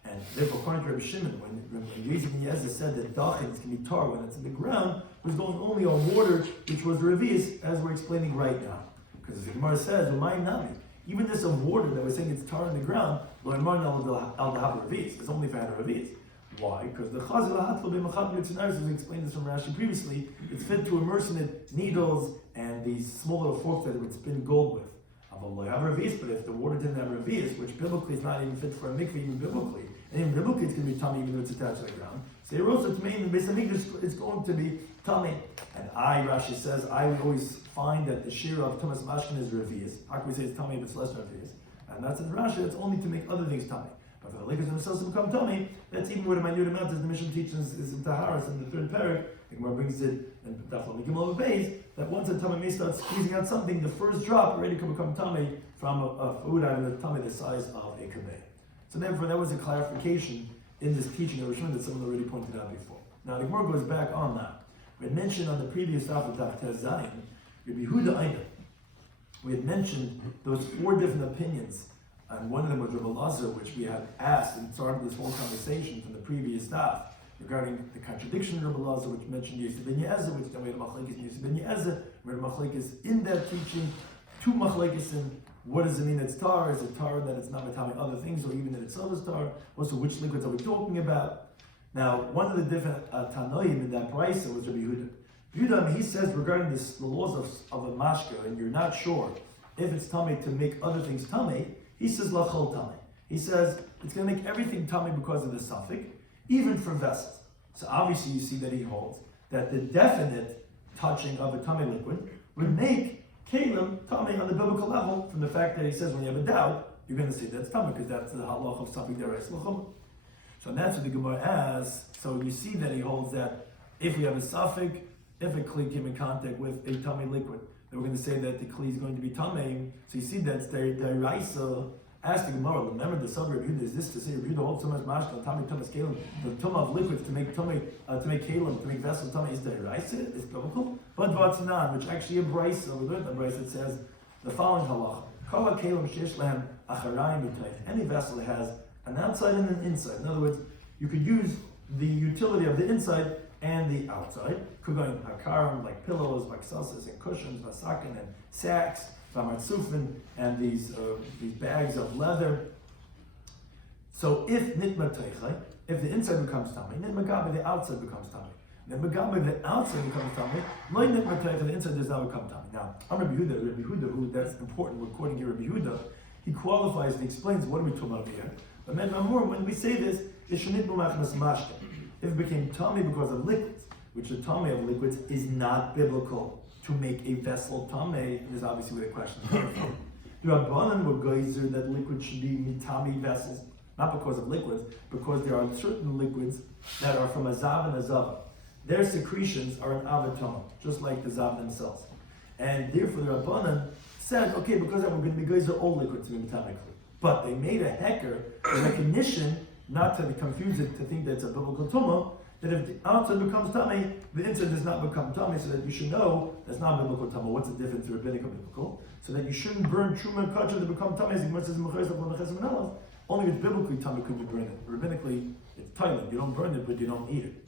And therefore, according to Rabbi Shimon, when Yisib ben Yezer said that dachins can be tar when it's in the ground, it was going only on water, which was the revius, as we're explaining right now. Because the Gemara says, even this of water that we're saying it's tar in the ground, it's only if I had a revius. Why? Because the Chazal we explained this from Rashi previously, it's fit to immerse in it needles and these small little forks that it would spin gold with. But if the water didn't have revius, which biblically is not even fit for a mikveh, even biblically, and even biblically it's going to be tummy even though it's attached to the ground. So Yerosa to me in the Beis HaMikdash it's going to be tummy. And Rashi says, I would always find that the shiur of Tumas Mashkin is revius. How can we say it's tummy if it's less revius? And that's in Rashi, it's only to make other things tummy. But for the liquids themselves to become tummy, that's even what a minute amount as the mission teaches is in Taharas in the third parak. The Gemara brings it in Daf Yomi that once a tummy may start squeezing out something, the first drop already can become tummy from a food item that's tummy the size of a kabeh. So therefore, that was a clarification in this teaching of Rishon that someone already pointed out before. Now the Gemara goes back on that. We had mentioned on the previous Daf of Daf Tez Zayin, Rabbi Yehuda Eidah. We had mentioned those 4 different opinions, and one of them was Rabbi Lazar, which we had asked and started this whole conversation from the previous Daf regarding the contradiction of Rabbi Lazar, which mentioned Yisib ben Yezer, which then we had a machlekes Yisib ben Yezer, we had a machlekes in that teaching, 2 machlekes in what does it mean it's tar? Is it tar that it's not metaming other things, or even that itself is tar? Also, which liquids are we talking about? Now, one of the different Tanoim in that brisa was Rabbi Yehuda. Yehuda, he says regarding the laws of a mashka, and you're not sure if it's tummy to make other things tummy, he says lachol tummy. He says it's going to make everything tummy because of the suffix, even for vessels. So obviously you see that he holds that the definite touching of a tummy liquid would make kalim tummy on the biblical level, from the fact that he says when you have a doubt, you're going to say that's tummy, because that's the halach of suffix derais l'chum. So that's what the Gemara asks. So you see that he holds that if we have a suffix, if a kli came in contact with a tummy liquid, then we're going to say that the kli is going to be tummy. So you see that's the deraisa Ask the Gemara, remember the Sod Rabbi Yehuda, is this to say Rabbi Yehuda holds Tumas Mashka, Tami Tumas Kalim, the Tumah of liquids to make Kalim, to make vessel Tumah is the Hiraisa, is biblical? But Vatsanan, which actually a Brisa, we learned the Brisa, it says the following halacha. Kala Kalim Shesh Lehem Acharayim B'Tayt. Any vessel that has an outside and an inside. In other words, you could use the utility of the inside and the outside. Kugayin Hakarim, like pillows, like salsas and cushions, Vasakin and sacks, Vamatsufin, and these bags of leather. So if Nitma Teichai, if the inside becomes tummy, Nitma Gabi, the outside becomes tummy. Nitma Gabi, the outside becomes tummy, Loi Nitma Teichai, the inside does not become tummy. Now, I'm Rabbi Yehuda, who that's important, we're quoting here Rabbi Yehuda, he qualifies and explains what are we talking about here. But when we say this, it should Nitma Machmas Mashke. If it became tummy because of liquids, which the tummy of liquids is not biblical to make a vessel tummy, and there's obviously where the question is coming from. The Rabbanan were geyser that liquids should be mitami vessels, not because of liquids, because there are certain liquids that are from a zav and a zava. Their secretions are an avatama, just like the zav themselves. And therefore the Rabbanan said, okay, because we're going to be geyser all liquids to be mitami. But they made a hecker, a recognition, not to confuse it, to think that it's a biblical tumah, that if the outside becomes tummy, the inside does not become tummy, so that you should know that's not biblical tumah. What's the difference between rabbinic and biblical? So that you shouldn't burn truma and kachah to become tummy, as the Gemara says, only with biblically tummy could you burn it. Rabbinically, it's toilet. You don't burn it, but you don't eat it.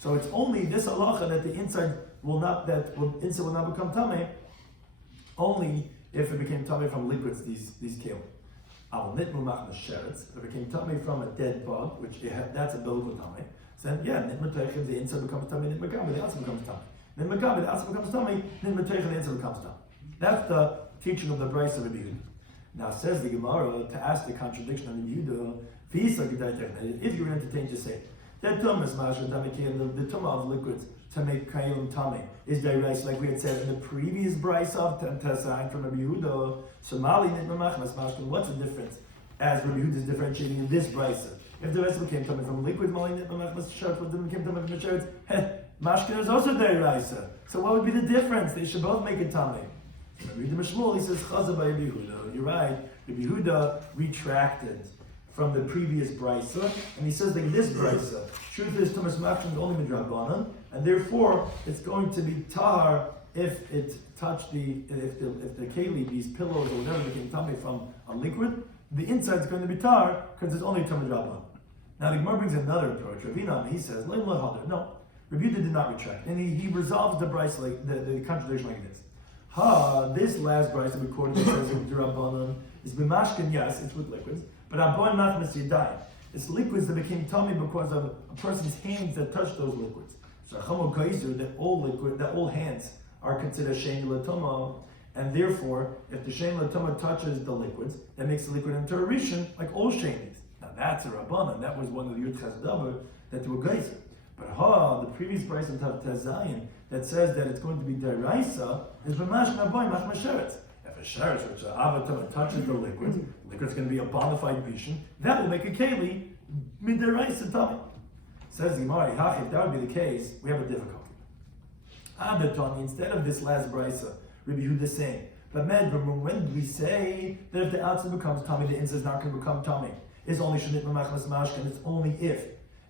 So it's only this halacha that the inside will not become tummy, only if it became tummy from liquids, these kelim. If it became tummy from a dead bug, that's a biblical tummy, so then the inside becomes tummy, the outside becomes tummy. The outside becomes tummy, the inside becomes tummy. That's the teaching of the Brisa of Rabbi Yehuda. Now says the Gemara, to ask the contradiction of Rabbi Yehuda, if you were entertained to say that the tumah of liquids to make kalim tummy is derice, like we had said in the previous Brisa of Tesai from Rabbi Yehuda. So Mali what's the difference? As Rabbi Yehuda is differentiating in this Brisa. If the vessel came tummy from liquid, Mali didn't came tummy from the mashkin is also derice. So what would be the difference? They should both make it tummy. Rabbi Yehuda Mishmul, he says Chaza by Rabbi Yehuda. You're right. Rabbi Yehuda retracted from the previous Brisa, and he says that in this Brisa, truth is Tumas Mashkin is only midrabanan, and therefore it's going to be tar if it touched if the keli, these pillows or whatever became tummy from a liquid, the inside is going to be tar because it's only tummy drabanan. Now the Gemara brings another approach. Ravina, he says, no, Rabbi Yehuda did not retract, and he resolves the Brisa like the contradiction like this. This last Brisa we quoted that says drabanan is b'mashkin, yes, it's with liquids. But Abon Machmas Yadayim, it's liquids that became tummy because of a person's hands that touched those liquids. So Chamo Kaiser, that all hands are considered Shein Latoma, and therefore, if the Shein Latoma touches the liquids, that makes the liquid into a Rishon, like all Sheinis. Now that's a Rabbanan, that was one of the Yud Chazdavar that were Geyser. But the previous price of Tazayin that says that it's going to be Deraisa is Ramash Naboy Machmas Sheretz. If a sheretz, which avatama touches the liquid is going to be a bona fide bishin, that will make a keli midiraisa tummy. Says the Gemara, if that would be the case, we have a difficulty. Adatani, instead of this last brisa, Rabbi Yehuda is saying, but when do we say that if the outside becomes tummy, the inside is not going to become tummy? It's only shenit mamachmas mashkan. It's only if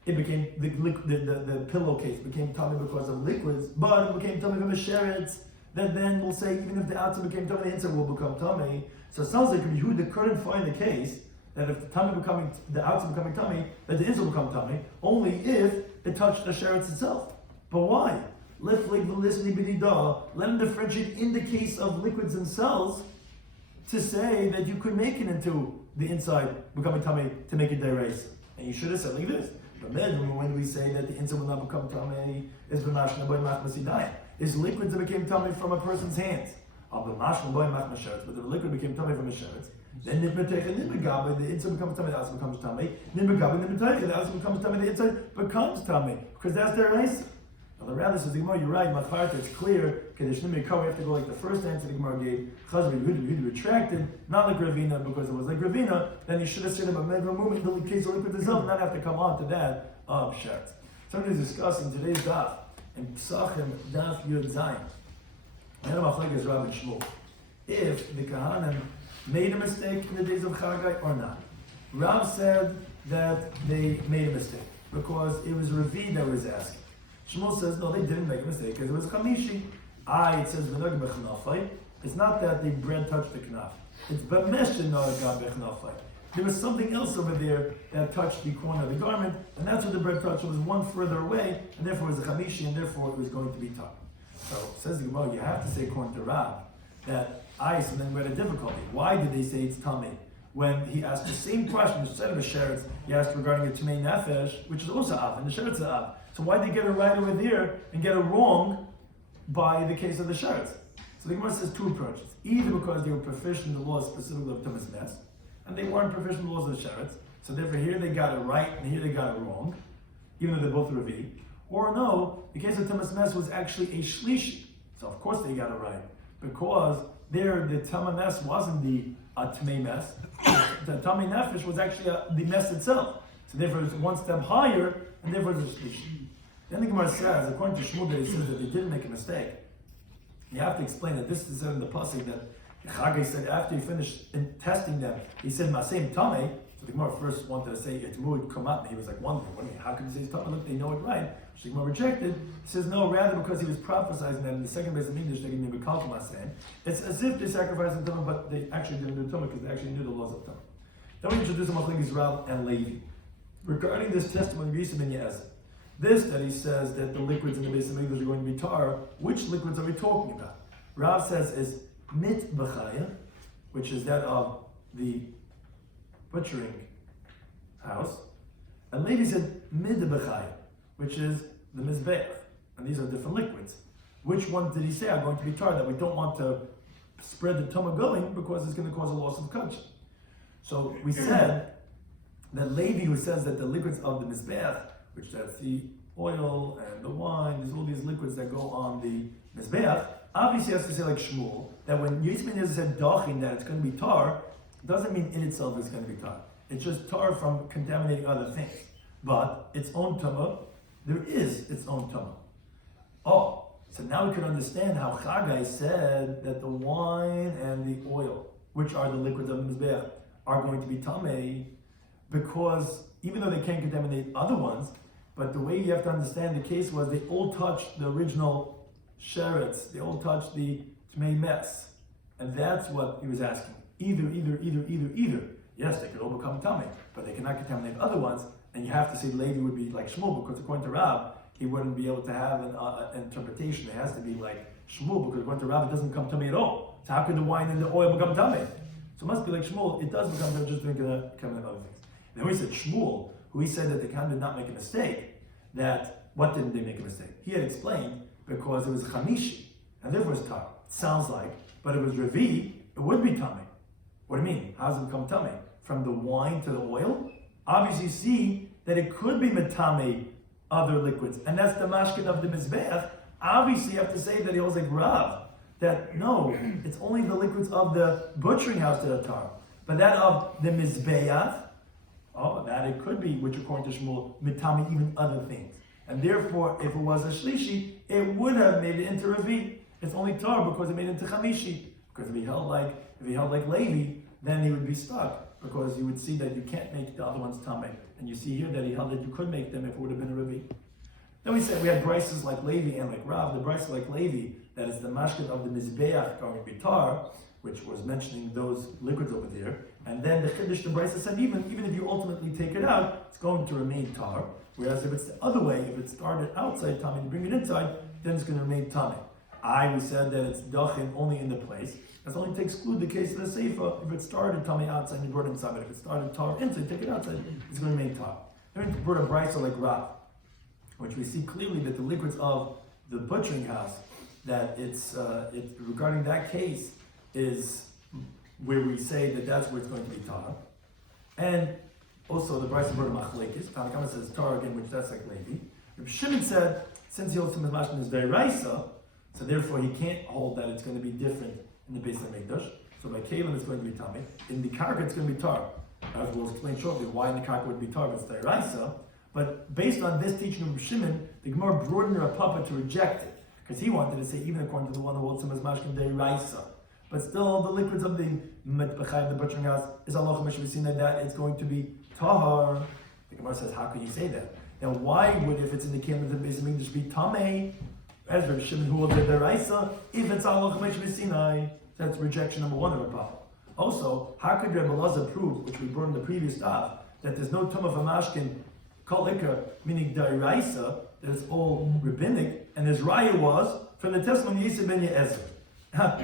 it became the pillowcase became tummy because of liquids, but it became tummy from a sheretz. Then we'll say even if the outside became tummy, the inside will become tummy. So it sounds like Yehuda couldn't find the case that if the outside becoming tummy, that the inside will become tummy, only if it touched the sheretz itself. But why? Let them differentiate in the case of liquids themselves to say that you could make it into the inside becoming tummy to make it deraisa. And you should have said like this. But then when we say that the inside will not become tummy, is liquids that became tummy from a person's hands. But the liquid became tummy from a sheretz. Then the inside becomes tummy, the outside becomes tummy. The outside becomes tummy, the inside becomes tummy. Because that's their race. Now the Rabbi says, you're right, Macharta, it's clear, we have to go like the first answer the Gemara gave, Chazri Yehuda retracted, not like Ravina, because it was like Ravina, then you should have said about Medra movement in the case of liquid itself, not have to come on to that of Sheretz. Somebody's discussing today's Daf, in Pesachim Daf Yud Zayin. I had a machlekes Rabbi Shloimy. If the Kahanim made a mistake in the days of Chagai or not? Rav said that they made a mistake because it was Ravi that was asking. Shmuel says, no, they didn't make a mistake because it was Chamishi. It says, it's not that the bread touched the knaf. It's b'meshin. There was something else over there that touched the corner of the garment, and that's what the bread touched. It was one further away, and therefore it was a chamishi, and therefore it was going to be taught. So, says the Gemara, you have to say according to Rav, that ice, and then we had a difficulty. Why did they say it's tummy? When he asked the same question, instead of a sheretz, he asked regarding a tmei nefesh, which is also av, and the sheretz is av. So why did they get it right over there and get it wrong by the case of the sheretz? So the Gemara says two approaches. Either because they were proficient in the laws specifically of Tumas Nes, and they weren't proficient in the laws of the sheretz, so therefore here they got it right and here they got it wrong, even though they're both Revi. Or no, the case of Tumas Nes was actually a shlishi, so of course they got it right, because there the Tumas Nes wasn't the Tmei Mes, the Tmei Nefesh was actually the Mes itself, so therefore it's one step higher, and therefore it's a shlishi. Then the Gemara says, according to Shmuel, that he says that they didn't make a mistake. You have to explain that this is said in the pasuk that Chagai said after he finished testing them, he said Masem Tameh. So the Gemara first wanted to say it's Mu'ud Kamat. He was like wondering, what do you mean? How can you say it's Tameh? Look, they know it right. So the Gemara rejected. He says no, rather because he was prophesying that in the second base of English they gave me Bekalka Masem. It's as if they sacrificed the Tameh, but they actually didn't do Tameh because they actually knew the laws of Tameh. Then we introduce a Machlekes Rav and Levi regarding this testimony of Yisrael ben Yezer. This that he says that the liquids in the base of English are going to be tar. Which liquids are we talking about? Rav says is mit b'chaya, which is that of the butchering house, and Levi said mid b'chaya, which is the mizbeach, and these are different liquids. Which one did he say are going to be tar that we don't want to spread the tumah going because it's going to cause a loss of kosher? So we said that Levi, who says that the liquids of the mizbeach, which that's the oil and the wine, there's all these liquids that go on the mizbeach, obviously has to say like Shmuel, that when Yisrael ben Yezer said dachin, that it's going to be tar, doesn't mean in itself it's going to be tar. It's just tar from contaminating other things. But its own tumah, there is its own tumah. Oh, so now we can understand how Chagai said that the wine and the oil, which are the liquids of the mizbeach, are going to be tamei, because even though they can't contaminate other ones, but the way you have to understand the case was they all touched the original sheretz, they all touched the tmei mes, and that's what he was asking. Either. Yes, they could all become tamei, but they cannot contaminate other ones. And you have to say Levi would be like Shmuel, because according to Rav, he wouldn't be able to have an interpretation. It has to be like Shmuel, because according to Rav, it doesn't come tamei at all. So how could the wine and the oil become tamei? So it must be like Shmuel. It does become tamei, just thinking of other things. Then we said Shmuel, who he said that the Khan did not make a mistake. That what didn't they make a mistake? He had explained because it was chamishi, and therefore it's tar. It sounds like, but it was revi, it would be tamei. What do you mean? How does it become tamei? From the wine to the oil? Obviously, you see that it could be metame other liquids, and that's the mashkin of the mizbeach. Obviously, you have to say that he was like Rav, that no, it's only the liquids of the butchering house that are tar, but that of the mizbeach, oh, that it could be, which according to Shmuel, metame even other things, and therefore, if it was a shlishi, it would have made it into revi. It's only tar because it made it into chamishi. Because if he held like Levi, then he would be stuck. Because you would see that you can't make the other ones tamei, and you see here that he held that you could make them if it would have been a revi. Then we said we had brises like Levi and like Rav. The brise like Levi, that is the mashkin of the mizbeach going to be tar, which was mentioning those liquids over there. And then the chiddush, the brise said even if you ultimately take it out, it's going to remain tar. Whereas if it's the other way, if it started outside tamei and bring it inside, then it's going to remain tamei. We said that it's dachin only in the place. That's only to exclude the case of the seifa. If it started tamei outside, you brought it inside. But if it started tar inside, take it outside, it's going to remain tar. Then we brought a brisa like Rav, which we see clearly that the liquids of the butchering house, that it's regarding that case is where we say that that's where it's going to be tar. And also the brisa brought a machlekes. Tanakama says tar again, which that's like Levi. Rabbi Shimon said since he holds some mashkin is deraisa, so therefore he can't hold that it's going to be different in the base of Mikdash. So by Kalim it's going to be tamei. In the karka it's going to be tar. As we'll explain shortly why in the karka would be tar, but it's deraisa. But based on this teaching of Shimon, the Gemara broadened her papa to reject it, because he wanted to say even according to the one who holds some as mashkin deraisa. but still the liquids of the mitbechai, the butchering house, is halacha mishvasina that it's going to be tahar. The Gemara says, how can you say that? Now, why would, if it's in the kingdom of the Beis Hamikdash, be tamei? As Rabbi Shimon who will be deraisa, if it's halacha mishvasina? That's rejection number one of a problem. Also, how could Rabbi Elazar prove, which we brought in the previous daf, that there's no tumah of mashkin kol ikar, meaning deraisa, that it's all rabbinic, and his raya was from the testimony Yisrael ben Ye'ezer,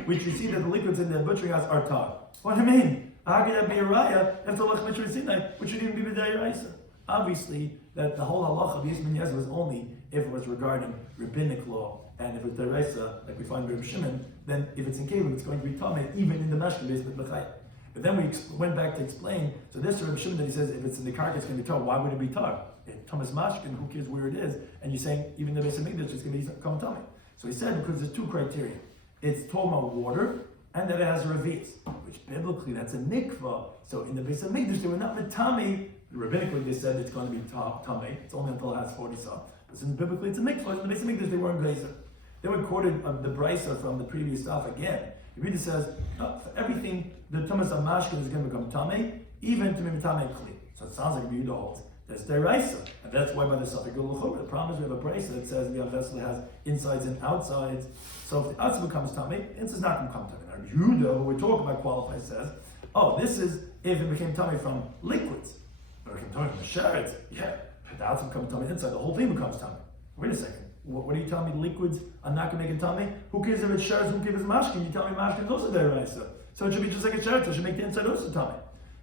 which you see that the liquids in the butchering house are tar. What do you mean? How could that be a raya if the lech mitzvah sinai, which would even be b'dayraisa? Obviously, that the whole halacha of Yisrael ben Ye'ezer was only if it was regarding rabbinic law, and if it's dayraisa, like we find Rabbi Shimon, then if it's in Kelim, it's going to be tamei, even in the mashkin based with b'chayim. But then we went back to explain, so this Rabbi Shimon that he says if it's in the carcass, it's going to be tar. Why would it be tar? Thomas Mashkin, who cares where it is? And you're saying even the Beis Hamikdash is going to be come tummy. So he said because there's two criteria. It's toma water and that it has reviz, which biblically that's a mikvah. So in the Beis Hamikdash they were not mitami. Rabbinically they said it's going to be tummy. It's only until it has 40 saw. But since biblically it's a mikvah, in the Beis Hamikdash they weren't geyser. Then we quoted the brisa from the previous stuff again. It really says for everything the Thomas of Mashkin is going to become tummy, even to be mitame kli. So it sounds like Yehuda holds. That's deraisa, and that's why by the suffix l'chumra. The problem is we have a brisa that says the vessel has insides and outsides. So if the outside becomes tummy, the inside is not going to become tummy. Now Yehuda, who we're talking about, qualifies says, oh, this is if it became tummy from liquids, but it became tummy from the sherets. Yeah, if the outside becomes tummy, inside the whole thing becomes tummy. Wait a second. What are you telling me? Liquids are not going to make it tummy? Who cares if it's sherets? Who cares if it's mashkin? You tell me mashkin is also deraisa. So it should be just like a sheret. It should make the inside also tummy.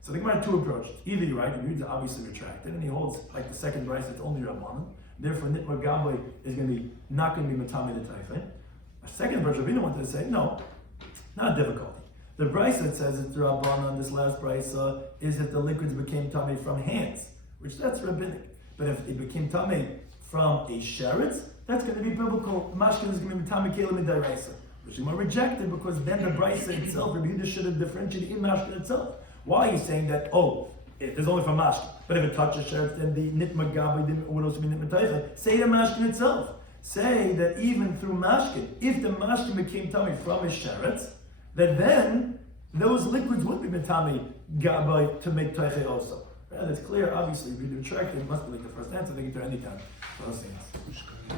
So the Gemara had two approaches. Either you're right, the Yehuda obviously retracted, and he holds like the second brisa, it's only Rabbanan. Therefore, Nitma Gabay is going to be not going to be Matami the Taifin. A second approach, Rabbeinu wanted to say, no, not difficulty. The brisa that says it's Rabbanan, this last brisa, is if the liquids became tummy from hands, which that's rabbinic. But if it became tummy from a sheretz, that's going to be biblical. Mashkin is going to be tummy kelim and deraisa, which is more rejected because then the brisa itself, Rabbi Yehuda should have differentiated in Mashkin itself. Why are you saying that, it's only for mashkin, but if it touches sheretz, then the nitma gabi would also be nitma taicha? Say the mashkin itself. Say that even through mashkin, if the mashkin became tummy from a sheretz, that then those liquids would be mitami gabi to make taicha also. It's clear, obviously, if you retract it, it must be like the first answer, they can do any time. Those things.